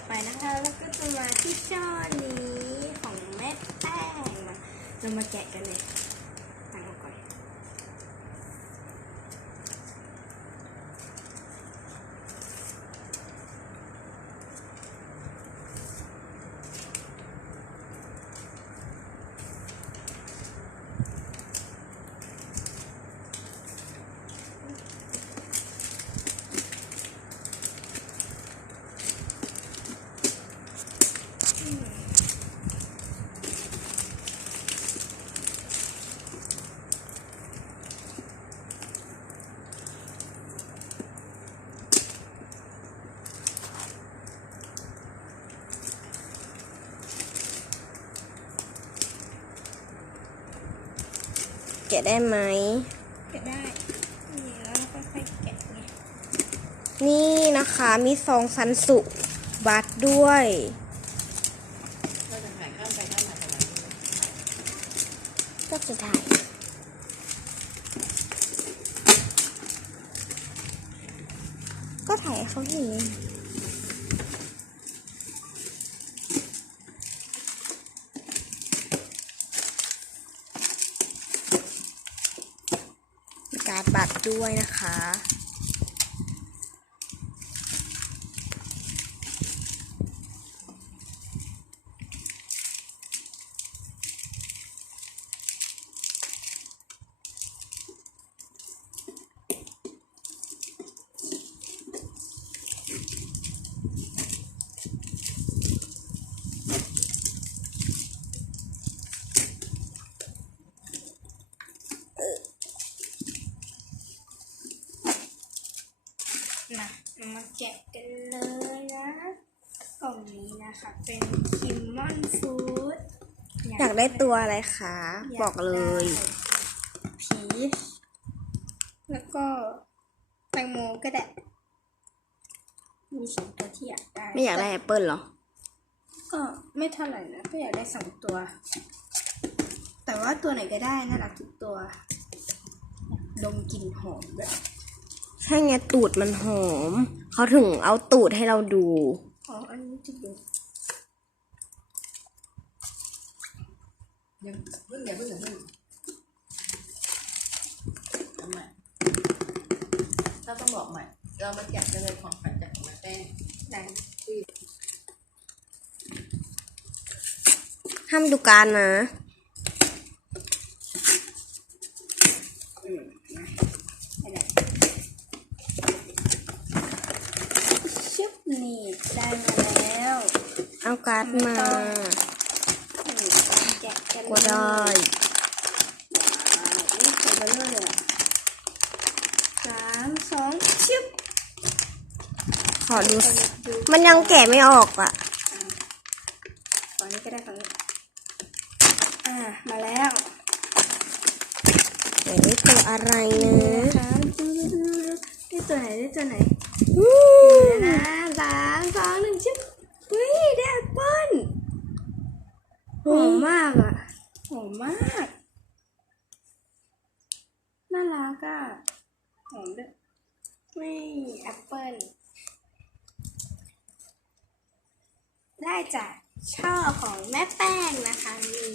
อไปนะคะแล้วก็จะมาที่ช่อนี้ของแม่แป้งมาเรามาแกะกันเลย แกะได้ไหม แกะได้นี่แล้วเราค่อยๆแกะไงนี่นะคะมีซองซันสุบัตด้วยเราจะถ่ายข้ามไปข้ามมาตรงนั้นก็จะถ่ายก็ถ่ายให้เขาเห็น การดบัตรด้วยนะคะ นะเรามาแกะกันเลยนะกล่องนี้นะคะ เป็นคิมมอนฟู้ดอยากได้ตัวอะไรคะ บอกเลยพีชแล้วก็แตงโมก็ได้ มีสองตัวที่อยากได้ ไม่อยากได้แอปเปิลเหรอ ก็ไม่เท่าไหร่นะ ก็อยากได้สองตัว แต่ว่าตัวไหนก็ได้น่ารักทุกตัว ดมกลิ่นหอมแบบ ใช่ไงตูดมันหอม เขาถึงเอาตูดให้เราดูอ๋ออันนี้จะดูยังเพิ่งอย่าเพิ่งอย่าเพิ่งทำไมถ้าต้องบอกใหม่ เรามาแกะกันเลยของขวัญจากของแม่แป้งได้ห้ามดูการนะ อืมนะไปไหนชุบนี่ได้มาแล้ว เอาการ์ดมาอืมแกะกันก็ได้ว้าวนี่ตัวเบลอเลยอะสามสองชุบขอดูดู มันยังแกะไม่ออกอะฝั่งนี้ก็ได้ฝั่งนี้ อ่า มาแล้วไหนได้ตัวอะไรนะนะคะได้ตัวไหนได้ตัวไหนอู้เดี๋ยวนะสามสองหนึ่งชิบเฮ้ยได้แอปเปิ้ลห อมมากอะหอมมาก น่ารักอะหอมด้วยนี่แอปเปิ้ลได้จากช่อของแม่แป้งนะคะนี่